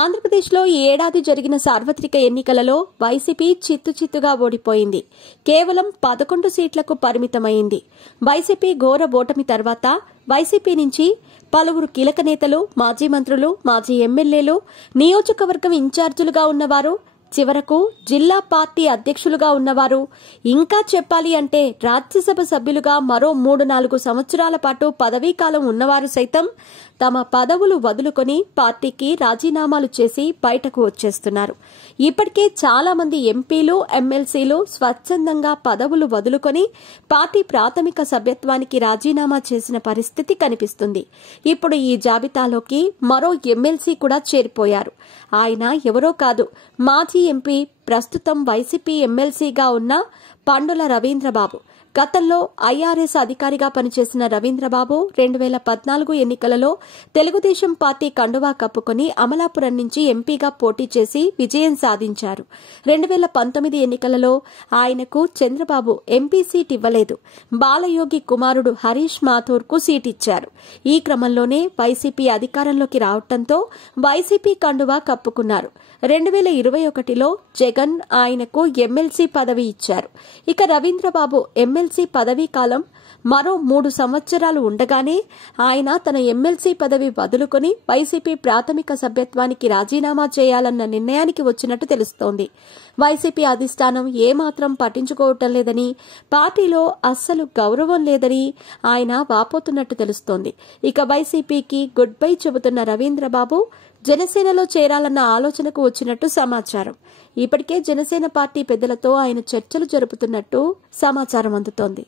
ఆంధ్రప్రదేశ్లో ఈ ఏడాది జరిగిన సార్వత్రిక ఎన్నికలలో వైసీపీ చిత్తుచిత్తుగా ఓడిపోయింది. కేవలం 11 సీట్లకు పరిమితమైంది. వైసీపీ ఘోర ఓటమి తర్వాత వైసీపీ నుంచి పలువురు కీలక నేతలు, మాజీ మంత్రులు, మాజీ ఎమ్మెల్యేలు, నియోజకవర్గం ఇన్ఛార్జీలుగా ఉన్నవారు, చివరకు జిల్లా పార్టీ అధ్యక్షులుగా ఉన్నవారు, ఇంకా చెప్పాలి అంటే రాజ్యసభ సభ్యులుగా మరో 3-4 సంవత్సరాల పాటు పదవీకాలం ఉన్నవారు సైతం తమ పదవులు వదులుకొని పార్టీకి రాజీనామాలు చేసి బయటకు వచ్చేస్తున్నారు. ఇప్పటికే చాలా మంది ఎంపీలు, ఎమ్మెల్సీలు స్వచ్ఛందంగా పదవులు వదులుకొని పార్టీ ప్రాథమిక సభ్యత్వానికి రాజీనామా చేసిన పరిస్థితి కనిపిస్తుంది. ఇప్పుడు ఈ జాబితాలోకి మరో ఎమ్మెల్సీ కూడా చేరిపోయారు. ఆయన ఎవరో కాదు, మాజీ ఎంపీ, ప్రస్తుతం వైసీపీ ఎమ్మెల్సీగా ఉన్న పండుల రవీంద్రబాబు. గతంలో ఐఆర్ఎస్ అధికారిగా పనిచేసిన రవీంద్రబాబు 2014 ఎన్నికలలో తెలుగుదేశం పార్టీ కండువా కప్పుకొని అమలాపురం నుంచి ఎంపీగా పోటీ చేసి విజయం సాధించారు. 2019 ఎన్నికలలో ఆయనకు చంద్రబాబు ఎంపీ సీట్ ఇవ్వలేదు. బాలయోగి కుమారుడు హరీష్ మాథూర్కు సీట్ ఇచ్చారు. ఈ క్రమంలోనే వైసీపీ అధికారంలోకి రావడంతో వైసీపీ కండువా కప్పుకున్నారు. 2021లో జగన్ ఆయనకు ఎమ్మెల్సీ పదవి ఇచ్చారు. ఇక రవీంద్రబాబు ఎమ్మెల్సీ పదవీ కాలం మరో 3 సంవత్సరాలు ఉండగానే ఆయన తన ఎమ్మెల్సీ పదవి వదులుకొని వైసీపీ ప్రాథమిక సభ్యత్వానికి రాజీనామా చేయాలన్న నిర్ణయానికి వచ్చినట్టు తెలుస్తోంది. వైసీపీ అధిష్టానం ఏమాత్రం పట్టించుకోవటం లేదని, పార్టీలో అస్సలు గౌరవం లేదని ఆయన వాపోతున్నట్టు తెలుస్తోంది. ఇక వైసీపీకి గుడ్ బై చెబుతున్న రవీంద్రబాబు జనసేనలో చేరాలన్న ఆలోచనకు వచ్చినట్టు సమాచారం. ఇప్పటికే జనసేన పార్టీ పెద్దలతో ఆయన చర్చలు జరుపుతున్నట్టు సమాచారం అందుతోంది.